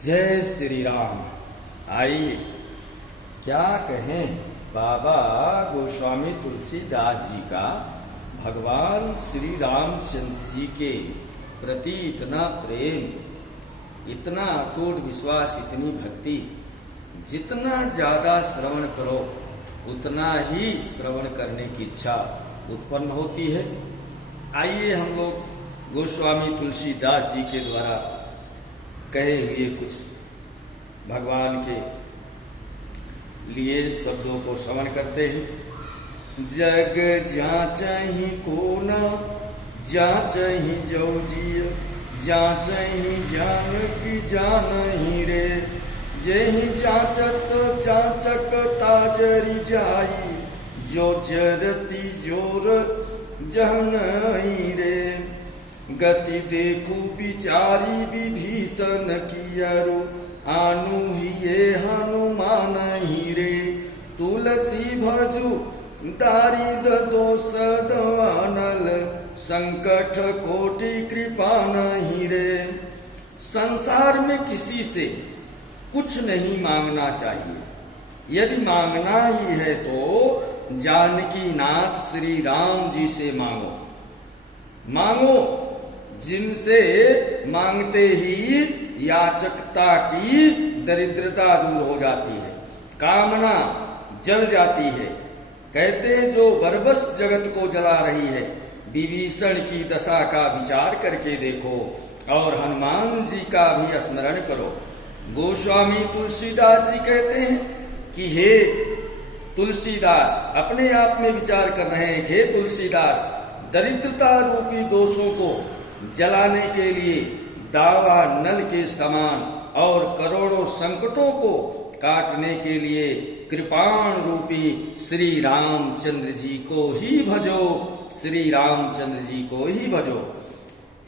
जय श्री राम। आइए क्या कहें बाबा गोस्वामी तुलसीदास जी का भगवान श्री रामचंद्र जी के प्रति इतना प्रेम, इतना अटूट विश्वास, इतनी भक्ति। जितना ज्यादा श्रवण करो उतना ही श्रवण करने की इच्छा उत्पन्न होती है। आइए हम लोग गोस्वामी तुलसीदास जी के द्वारा कहे हुए कुछ भगवान के लिए शब्दों को श्रवण करते हैं। जग जाचहि को न जाचहि जो जिय, जाचहि जानकी जानहि रे। जेहि जाचत जाचक ताजरि जाई, जो जरती जोर जहनहि रे। गति देखू विचारी विभीषण कियरु, आनु हिये हनुमान ही रे। तुलसी भजु दारिद दोष दवानल, संकट कोटि कृपा नहीं रे। संसार में किसी से कुछ नहीं मांगना चाहिए। यदि मांगना ही है तो जानकी नाथ श्री राम जी से मांगो। मांगो, जिनसे मांगते ही याचकता की दरिद्रता दूर हो जाती है, कामना जल जाती है। कहते जो बरबस जगत को जला रही है, विभीषण की दशा का विचार करके देखो और हनुमान जी का भी स्मरण करो। गोस्वामी तुलसीदास जी कहते हैं कि हे तुलसीदास, अपने आप में विचार कर रहे हैं, हे तुलसीदास, दरिद्रता रूपी दोषों को जलाने के लिए दावा नल के समान और करोड़ों संकटों को काटने के लिए कृपाण रूपी श्री रामचंद्र जी को ही भजो, श्री रामचंद्र जी को ही भजो।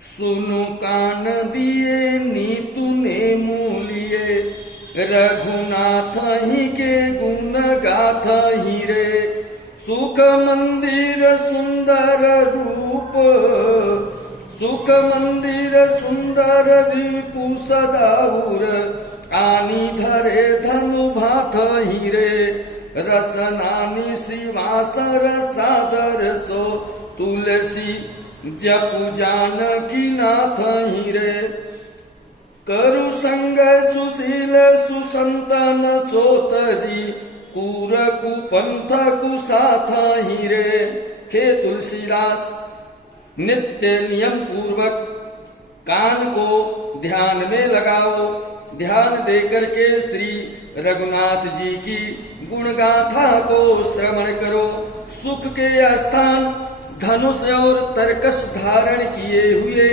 सुनो कान दिए नीतु ने मूलिए, रघुनाथ ही के गुण गाथ ही रे। सुख मंदिर सुंदर रूप, सुख मंदिर सुंदर दीपु सदाउर। आनी धरे धनु भाथ ही रे। रसनानी श्रीवासर सादर सो, तुलसी जपु जानकी नाथ ही रे। करु संग सुशील सुसंतन सोत जी, कूर कुपंथ कुसाथ ही रे। हे तुलसीदास, नित्य नियम पूर्वक कान को ध्यान में लगाओ। ध्यान देकर के श्री रघुनाथ जी की गुणगाथा को श्रवण करो। सुख के स्थान धनुष और तरकश धारण किए हुए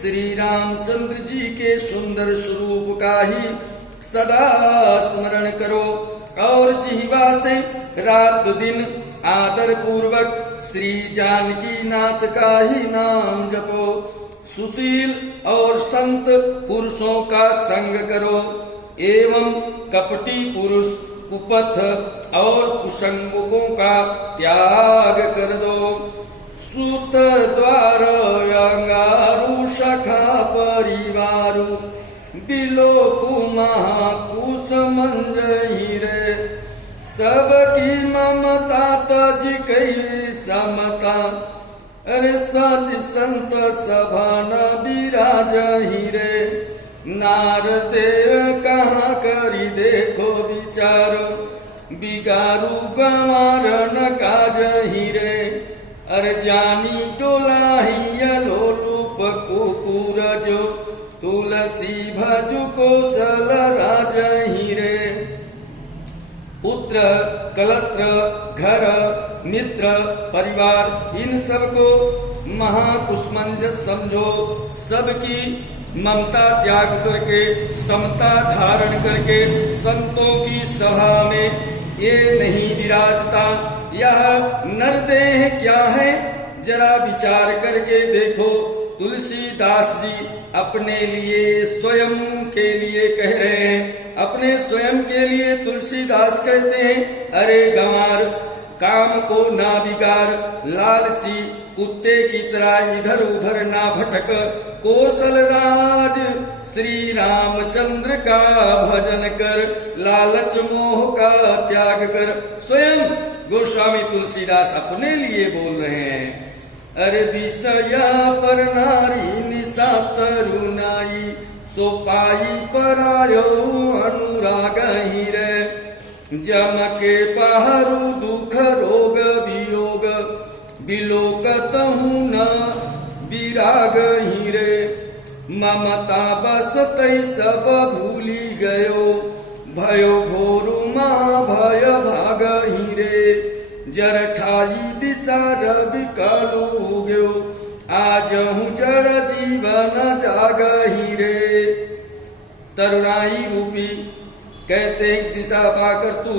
श्री रामचंद्र जी के सुंदर स्वरूप का ही सदा स्मरण करो और जिह्वा से रात दिन आदर पूर्वक श्री जानकी नाथ का ही नाम जपो। सुशील और संत पुरुषों का संग करो एवं कपटी पुरुष, कुपथ और कुसंगों का त्याग कर दो। सुत द्वार अंगारु सखा परिवारु, बिलो कुमहाकुश मंजही रे। सबकी ममता तज कई समता, अरे सच संत सभा न विराज ही रे। नार देव कहाँ करी देखो विचार, बिगारू गंवार न काज ही रे। अरे जानी डोलाही लोलुप कुकुर जो, तुलसी भजु कौशल राज ही रे। पुत्र, कलत्र, घर, मित्र, परिवार, इन सबको महाकुसमंजस समझो। सबकी ममता त्याग करके, समता धारण करके संतों की सभा में ये नहीं विराजता। यह नरदेह क्या है, जरा विचार करके देखो। तुलसीदास जी अपने लिए, स्वयं के लिए कह रहे हैं। अपने स्वयं के लिए तुलसीदास कहते हैं, अरे गंवार, काम को ना बिगाड़, लालची कुत्ते की तरह इधर उधर ना भटक, कौशल राज श्री रामचंद्र का भजन कर, लालच मोह का त्याग कर। स्वयं गोस्वामी तुलसीदास अपने लिए बोल रहे हैं। अरे विषया पर नारी निशा तरुनाई, सो पाई परायो अनुराग ही रे। जमके पहरू दुख रोग वियोग, बिलोकतहु न विराग ही रे। ममता बस तै सब भूली गयो, भयो घोरु महाभय भाग ही रे। जरठाई दिशा रवि कालू गयो, आज हूँ जड़ जीवन जाग ही रे। तरुणाई रूपी कहते दिशा पाकर तू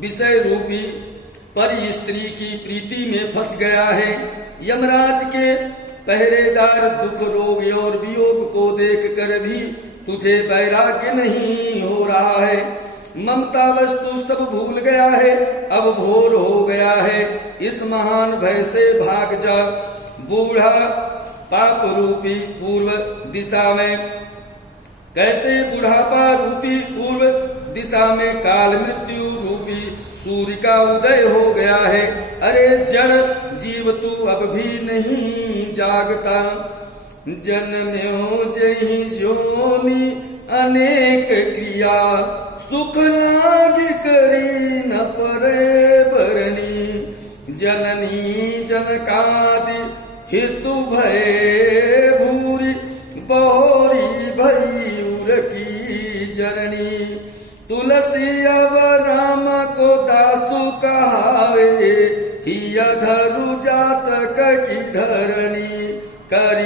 विषय रूपी परी स्त्री की प्रीति में फंस गया है। यमराज के पहरेदार दुख रोग और वियोग को देख कर भी तुझे वैराग्य नहीं हो रहा है। ममता वस्तु सब भूल गया है, अब भोर हो गया है। इस महान भय से भाग जा। बूढ़ा पाप रूपी पूर्व दिशा में कहते बुढ़ापा रूपी पूर्व दिशा में काल मृत्यु रूपी सूर्य का उदय हो गया है। अरे जड़ जीव तू अब भी नहीं जागता। जन्म्यो जही जोनी अनेक क्रिया, सुख लाग करी न परे बरनी। जननी जनकादि हेतु भय भूरी, बहोरी भई उर की जननी। तुलसी अब राम को दासु कहावे, हिय धरु जातक की धरनी। कर